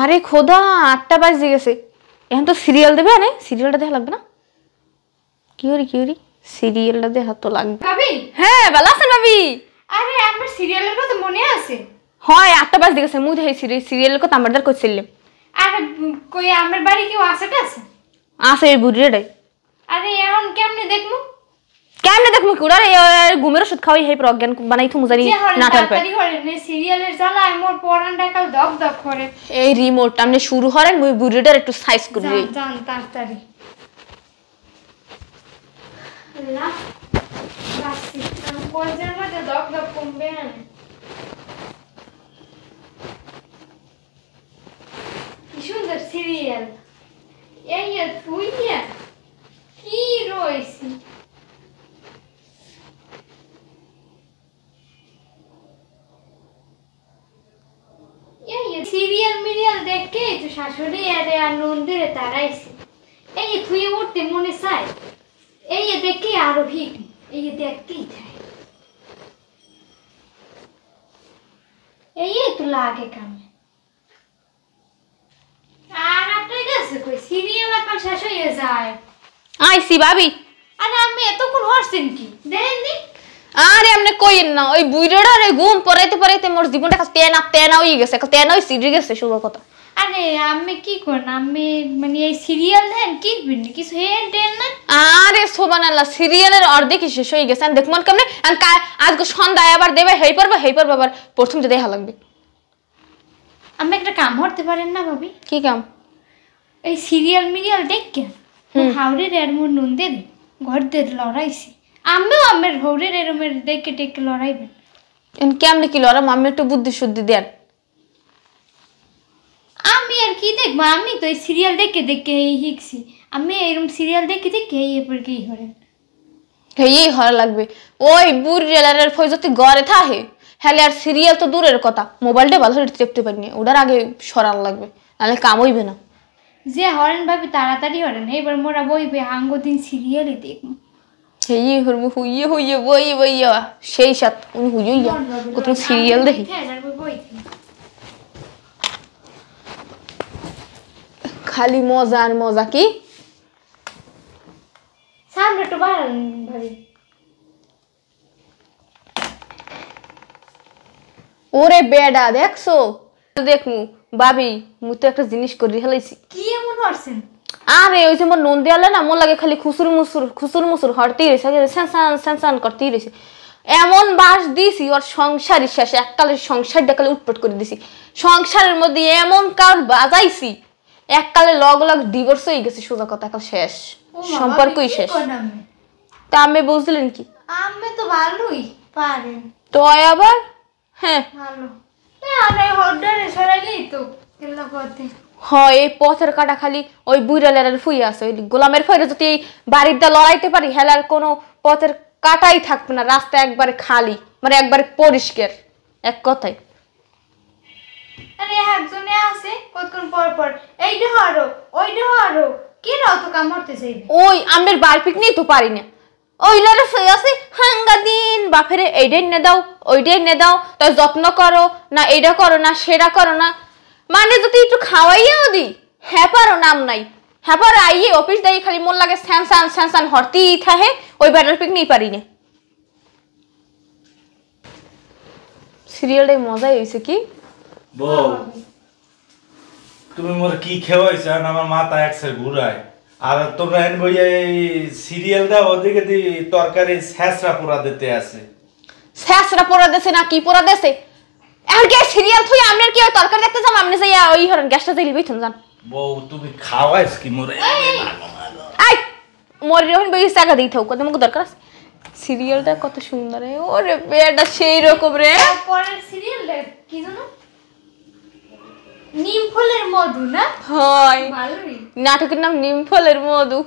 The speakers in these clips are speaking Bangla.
আরে খোদা 8টা বাজে গেছে, এখন তো সিরিয়াল দেবে না? সিরিয়ালটা দেখা লাগবে না? কি হরি সিরিয়ালটা দেখা তো লাগবে। ভাবি হ্যাঁ ভালো আছেন ভাবি? আরে আমার সিরিয়ালের কথা মনে আছে? হয় 8টা বাজে গেছে, মুই দেখি সিরিয়ালের কথা আমাদের কইছিলাম। আরে কই আমার বাড়ি কেউ আছে? আছে এই বুড়িটাই। আরে এখন কেমনে দেখমু? কেমনে দেখমু কি ওরা ঘুমের ওষুধ খাওয়াই হেই প্রজ্ঞান বানাই থুমু জানি নাটার পে সিরিয়ালের জ্বালায় মোর পরানটা কাল দপ দপ করে। এই রিমোট আমনে শুরু হরেন মুই বুড়িটার একটু সাইজ করে দেই। জান তাড়াতাড়ি আল্লাহ বাসি আমি কলজার মধ্যে দপ দপ কমবে না। কি সুন্দর সিরিয়াল। এই তুই কি রইছি সিরিয়াল মিরিয়াল দেখে তো শাশুড়ি আরে আর নন্দিরে তারাইছে। এই তুই উঠতে মনে চায়, এই দেখে আরো ভিড়, এই দেখতেই চায়, এই তো লাগে কামে। আর আপনার কাছে কই সিরিয়াল এখন শেষ হয়ে যায়। আইছি ভাবি। আরে আমি এতক্ষণ হরছেন কি দেন দি? আরে আমনে কইেন না, ওই বুইড়ার ঘুম পড়াইতে মোর জীবনটা তেনা হয়ে গেছে, তেনা হই সিডি গেছে সুন্দর কথা। আরে আমি কি করন, আমি মানে এই সিরিয়াল দেন কি বিনি কিছু হেন টেন না। আরে সুবহানাল্লাহ, সিরিয়ালের অর্ধেক শেষ হয়ে গেছে, দেখমন কেমনে আজকে সন্ধ্যায় আবার দেবে হেই পারবে আবার প্রথম যে দেখা লাগবে। আমি একটা কাম করতে পারেন না ভাবি? কি কাম? এই সিরিয়াল মিরিয়াল দেখকে হাওড়ের এর মোর নন্দে ঘরদের লড়াইছি, আমিও আমার হাওড়ের এরমের দেখে টেকে লড়াইবেন। কেমনে কি লড়াম? আমি একটু বুদ্ধি শুদ্ধি দেন। আমি আর কি দেখবো, আমি তো এই সিরিয়াল দেখে শিখছি, আমি এরকম সিরিয়াল দেখে এরপর কি করেন হেই হরা লাগবে। ওই বুড়িয়ালের ফয়জতি ঘরে থাকে হ্যালে আর সিরিয়াল তো দূরের কথা, মোবাইলটা ভালো করে টিপতে পারিনি, ওটার আগে সরান লাগবে, নাহলে কাম হইবে না। যে হরেন ভাবি তাড়াতাড়ি হরেন, এবার মোরা বইবে আঙ্গ দিন সিরিয়ালই দেখবো। হেই হরবো হইয়ে বইয়া সেই সাথ উনি হইয়া কত সিরিয়াল দেখি। খালি মজা আর মজা। কি সামনে একটু বাড়ান ভাবি। ওরে বেডা দেখছো? দেখমু ভাবি মু তো একটা জিনিস করি হেলাইছি। কি এমন করছেন? আরে ওই যে মোর নন্দী আলে না, মোর লাগে খালি খুসুর মুসুর হরতেই রয়েছে, স্যান করতেই রয়েছে। এমন বাস দিছি ওর সংসারই শেষ, এককালের সংসার ডাকালে উৎপট করে দিছি। সংসারের মধ্যে এমন কার বাজাইছি এককালে লগ ডিভোর্স হয়ে গেছে, সোজা কথা কাল শেষ, সম্পর্কই শেষ। তা আমি বুঝলেন কি? আমি তো ভালোই পারেন তো আবার হ্যাঁ ভালো আরে হডারে সরাইলেই তো কেলা পথে হয়। এই পথের কাটা খালি ওই বুইরালের ফুই আছে, ওই গোলামের ফয়রে যদি বাড়ির দা লড়াইতে পারি হেলার কোনো পথের কাটাই থাকবে না, রাস্তা একবারে খালি, মানে একবারে পরিষ্কার এক কথায়। আরে একজনে আছে কতক্ষণ পর পর এইটা হরো ওইটা হরো, কি রত কাম করতেছে? ওই আমের বার পিক নেই তো পারি না, ওই লড়ে সই আছে হাঙ্গা দিন বাপেরে এইটাই নে দাও ওইটাই নে দাও, তাই যত্ন করো না, এইটা করো না সেটা করো না, মানে যদি একটু খাওয়াইয়াও দি হ্যাপারও নাম নাই, হ্যাপার আইয়ে অফিস দেয় খালি মন লাগে স্যান হরতেই থাকে, ওই ব্যাটার পিক নেই পারি না। সিরিয়ালটাই মজাই হয়েছে। কি বউ তুমি মোর কি খেওয়াইছ? আমার মাথা একসে ঘুরায়, আর তোমরা এন বইয়া এই সিরিয়াল দাও ওদিকে দি তরকারি ছেঁচড়া পোড়া দিতে আছে। ছেঁচড়া পোড়া দেছে না কি পোড়া দেছে? আর কে সিরিয়াল থুই আমনের কি তরকারি দেখতে যাম, আমনে যাইয়া ওই হরন গ্যাসটা জ্বালি বইথন যান। বউ তুমি খাওয়াইছ কি মোরে? আই মরি রহিন বই টাকা দিই থাও, কত মুখ দরকার আছে। সিরিয়ালটা কত সুন্দর রে, ওরে বেটা সেই রকম রে। পরের সিরিয়াল কি জানো? নিমফলের মধু না? হয় ভালোই নাটকের নাম নিমফলের মধু।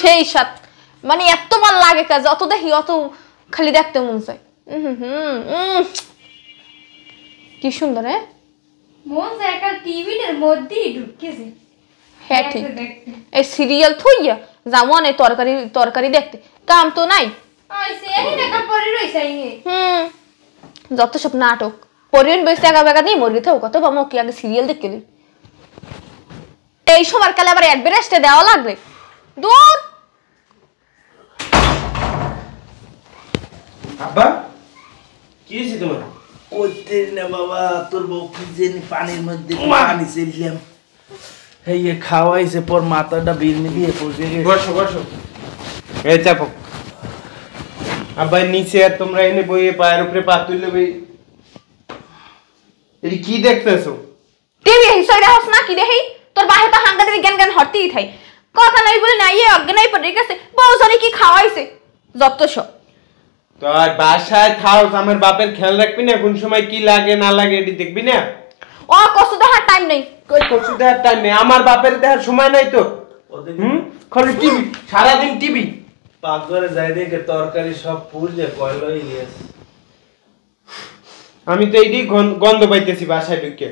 সেই সাত মানে এত ভাল লাগে কাজ, অত দেখি অত খালি দেখতে মন চায়। কি সুন্দর রে, মন যায় একটা টিভির মধ্যেই ঢুকেছে। হ্যাঁ ঠিক, এই সিরিয়াল থইয়া যেমন এই তরকারি দেখতে কাম তো নাই। যত সব নাটক পরিয়ন বসে টাকা বেকা দিয়ে মরগি থাও কত বামো কি আগে সিরিয়াল দেখে দিই এই সময় কালে আবার অ্যাডভার্টাইজটা দেওয়া লাগবে দূর আব্বা কি হয়েছে তোমার? করতে না বাবা, তোর বউ কি জানি পানির মধ্যে পানি ছেড়লাম, এই খাওয়াইছে পর মাথাটা বিরনি দিয়ে পড়ে গেছে। বসো বসো, এই চাপো। আব্বা নিচে আর তোমরা এনে বইয়ে পায়ের উপরে পা তুললে বই, এটি কি দেখতেছো? টিভি হিসয় রাহস না কি দেহি তোর বাহে তো হাঙ্গাতে জ্ঞান জ্ঞান হরতেই থাই কথা নাই বলে না ইয়ে অজ্ঞানাই পড়ে গেছে বউ জানি কি খাওয়াইছে যত সব তো আর বাসায় থাও, আমার বাপের খেয়াল রাখবি না, কোন সময় কি লাগে না লাগে এটি দেখবি না। ও কষ্ট দেখার টাইম নেই কই কচু দেখার টাইম নেই, আমার বাপের দেখার সময় নাই তো। খালি টিভি, সারাদিন টিভি। পাকঘরে যাই দেখে তরকারি সব পুড়লে কয়লাই গেছে। আমি তো এইদিকে গন্ধ পাইতেছি বাসায় ঢুকে।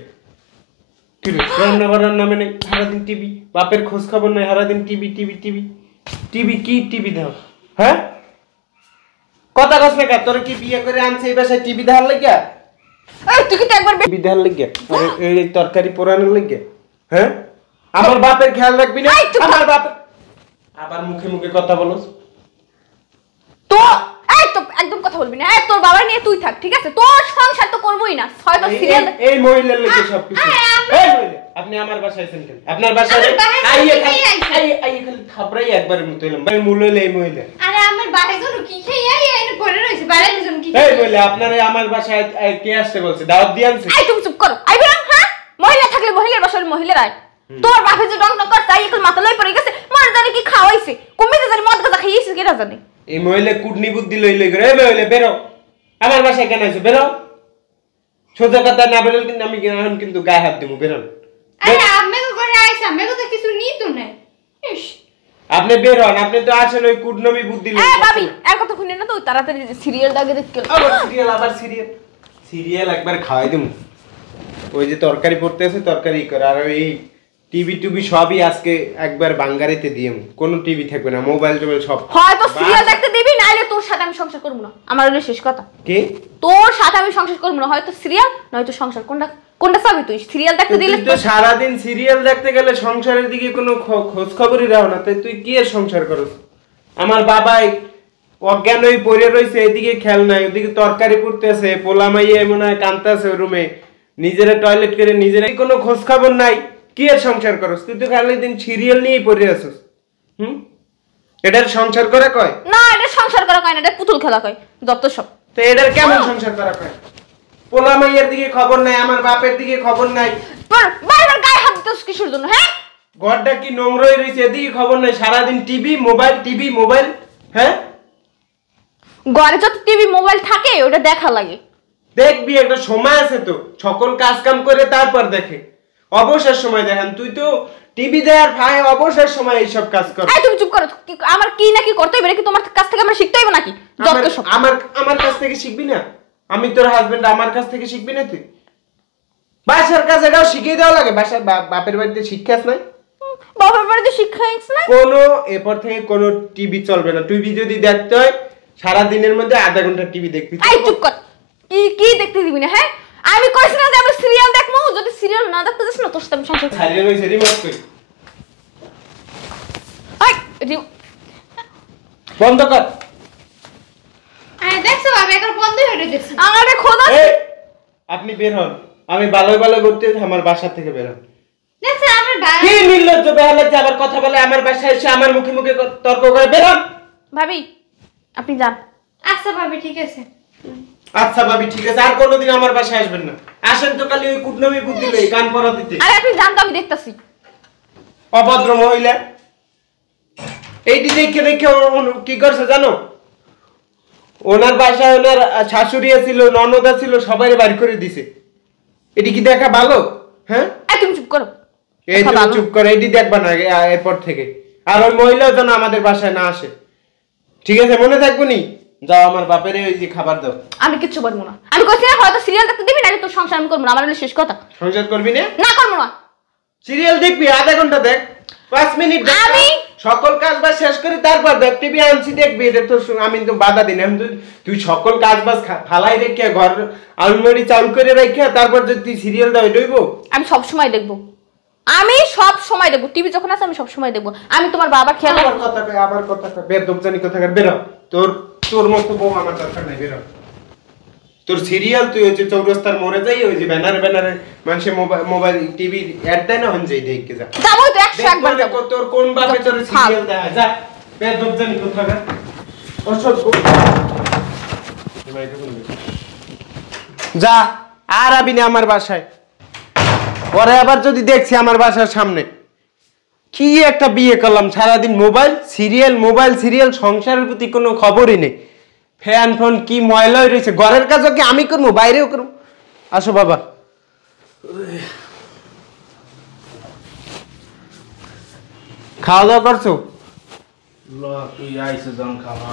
কি রে, রান্না বান্নার নামে নেই, সারাদিন টিভি, বাপের খোঁজ খবর নাই, সারাদিন টিভি টিভি টিভি টিভি। কি টিভি দাও? হ্যাঁ কথা কস না কা, তোর কি বিয়ে করে আনছে এই বাসায় টিভি দেখার লাগিয়া? এই তুই কি তো একবার টিভি দেখার লাগিয়া আর এই তরকারি পোড়ানোর লাগিয়া? হ্যাঁ আমার বাপের খেয়াল রাখবি না? আমার বাপ আবার মুখে মুখে কথা বলস তো এই তো একদম কথা বলবি না এই তোর বাবা নিয়ে তুই থাক ঠিক আছে তোর সংসার তো করবই না হয়তো সিরিয়াল এই মহিলার লাগে সবকিছু। এই মহিলা আপনি আমার বাসায় আছেন কেন? আপনার বাসায় আইয়ে খালি খাবরাই একবার মতো এলাম, ভাই মূল হইলে এই মহিলা। আরে আমার বাড়ির জন্য কি খেয়ে এনে পড়ে রইছে, বাড়ির জন্য কি এই মহিলা আপনারে আমার বাসায় কে আসতে বলছে? দাওয়াত দিয়ে আনছে? এই তুমি চুপ করো আইবি না হ্যাঁ মহিলা থাকলে মহিলার বাসার মহিলার আয় তোর বাপে যে ডং ডং করতে আইকল মাথা লই পড়ে গেছে মর জানি কি খাওয়াইছে কুমিতে জানি মদ গাজা খাইয়েছিস কেনা জানি এই মহিলা কুটনি বুদ্ধি লই লই করে এই মহিলা বেরো, আমার বাসায় কেন আইছো? বেরো, সোজা কথা না বেরোলে কিন্তু আমি এখন কিন্তু গায়ে হাত দেবো। বেরোন। আরে আমি তো করে আইছি, আমি তো কিছু নি তো নাই। ইস আপনি বের হন, আপনি তো আসেন ওই কুটনমি বুদ্ধি লই। এই ভাবি আর কথা শুনে না তো তাড়াতাড়ি সিরিয়ালটা আগে দেখ আবার সিরিয়াল একবার খাওয়াই দেবো। ওই যে তরকারি পড়তে আছে তরকারি করে, আর এই টিভি টুবি সবই আজকে একবার বাঙ্গারিতে দিয়ে কোন টিভি থাকবে না, মোবাইল টোবাইল সব। হয়তো সিরিয়াল দেখতে দিবি নাইলে তোর সাথে আমি সংসার করব না, আমার হলো শেষ কথা। কে তোর সাথে আমি সংসার করব না, হয়তো সিরিয়াল নয়তো সংসার। কোনটা কোনটা চাবি তুই? সিরিয়াল দেখতে দিলে তো সারাদিন সিরিয়াল দেখতে গেলে সংসারের দিকে কোনো খোঁজ খবরই রাখো না, তাই তুই কি এর সংসার করস? আমার বাবাই অজ্ঞান হয়ে পড়ে রয়েছে, এদিকে খেয়াল নাই, ওদিকে তরকারি পড়তেছে, পোলা মাইয়ে মনে হয় কাঁদতেছে রুমে, নিজেরা টয়লেট করে নিজেরাই কোনো খোঁজ খবর নাই, কি এর সংসার করস? তুই তো খালি দিন সিরিয়াল নিয়েই পড়ে আসস। এটার সংসার করা কয় না? এটা সংসার করা কয় না, এটা পুতুল খেলা কয় যত সব। তো এটার কেমন সংসার করা কয়? পোলা মাইয়ের দিকে খবর নাই, আমার বাপের দিকে খবর নাই, বারবার গায়ে হাত দিতেছ কিসের জন্য? হ্যাঁ ঘরটা কি নোংরা হয়ে রয়েছে, এদিকে খবর নাই, সারাদিন টিভি মোবাইল। হ্যাঁ ঘরে যত টিভি মোবাইল থাকে ওটা দেখা লাগে। দেখবি একটা সময় আছে তো, সকল কাজ কাম করে তারপর দেখে, অবসর সময় দেখেন। তুই তো টিভি দেয়ার ভাই অবসর সময় এইসব কাজ কর। এই তুমি চুপ করো, আমার কি নাকি করতে হবে নাকি তোমার কাছ থেকে আমরা শিখতে হইব নাকি? যত সব আমার কাছ থেকে শিখবি না? আমি তোর হাজবেন্ড, আমার কাছ থেকে শিখবি না? তুই বাসার কাজ এটাও শিখিয়ে দেওয়া লাগে, বাসার বাপের বাড়িতে শিক্ষাস নাই, বাবার বাড়িতে শিক্ষা হইছে না কোনো এরপর থেকে কোনো টিভি চলবে না। টিভি যদি দেখতে হয় সারা দিনের মধ্যে আধা ঘন্টা টিভি দেখবি। এই চুপ কর, কি দেখতে দিবি না? হ্যাঁ আমি কইছি না যে আমি সিরিয়াল দেখমু, যদি সিরিয়াল না দেখতে যাস না তোর সাথে আমি সংসার করব। সাইলেন্ট হইছে রিমোট কই এই বন্ধ কর। আরে দেখছো আমি এখন বন্ধ হয়ে গেছে। আমারে খোদা এই আপনি বের হন, আমি ভালো করতে আমার বাসা থেকে বের হন। দেখছো আমার ভাই কি নির্লজ্জ বেহালাতে আবার কথা বলে, আমার বাসায় এসে আমার মুখে মুখে তর্ক করে। বের হন। ভাবি আপনি যান। আচ্ছা ভাবি ঠিক আছে। আচ্ছা ভাবি ঠিক আছে, আর কোনোদিন আমার বাসায় আসবেন না। আসেন তো খালি ওই কুটনমি বুদ্ধি লই কান পরা দিতে। আরে আপনি যান তো, আমি দেখতাছি। অভদ্র মহিলা এইটি দেখে কি করছে জানো? ওনার বাসায় ওনার শাশুড়ি ছিল, ননদা ছিল, সবাই বাড়ি করে দিছে। এটি কি দেখা ভালো? হ্যাঁ এই তুমি চুপ করো। এই তুমি চুপ করো, এটি দেখবা না এরপর থেকে। আর ওই মহিলাও যেন আমাদের বাসায় না আসে, ঠিক আছে? মনে থাকবো নি। যাও আমার বাপের ওই যে খাবার দাও। আমি কিচ্ছু বলবো না, আমি কইছি না হয়তো সিরিয়াল দেখতে দিবি নাকি তোর সংসার আমি করবো না, আমার হলো শেষ কথা। সংসার করবি না? না করবো না। সিরিয়াল দেখবি, আধা ঘন্টা দেখ, 5 মিনিট দেখ। আমি সকল কাজ বাজ শেষ করে তারপর দেখ টিভি আনছি দেখবি, এটা তো আমি তো বাধা দিই না। তুই সকল কাজ বাজ ফালাই রেখে ঘর আলমারি চালু করে রেখে তারপর যদি তুই সিরিয়াল দাও এটা হইব? আমি সব সময় দেখবো, আমি সব সময় দেখবো, টিভি যখন আছে আমি সব সময় দেখবো। আমি তোমার বাবা খেয়াল আবার কথা কয়, আবার কথা কয়, বেদব জানি কোথাকার, বেরো। তোর মতো বউ আমার দরকার নাই, বেরো। তোর সিরিয়াল তুই ওই যে চৌরাস্তার মোড়ে যাই ওই যে ব্যানারে মানুষে মোবাইল টিভি অ্যাড দেয় না, হন যাই দেখে যা। যাবো তো 100 একবার যাবো। তোর কোন বাপে তোর সিরিয়াল দেয়? যা বেদব জানি কোথাকার, অসভ্য। যা, আর আবি না আমার বাসায়। পরে আবার যদি দেখছি আমার বাসার সামনে, কি একটা বিয়ে করলাম, সারাদিন মোবাইল সিরিয়াল, সংসারের প্রতি কোনো খবরই নেই। ফ্যান ফোন কি ময়লা হয়ে রয়েছে, ঘরের কাজও কি আমি করবো, বাইরেও করবো। আসো বাবা, খাওয়া দাওয়া করছো? তুই আইসে জন খাওয়া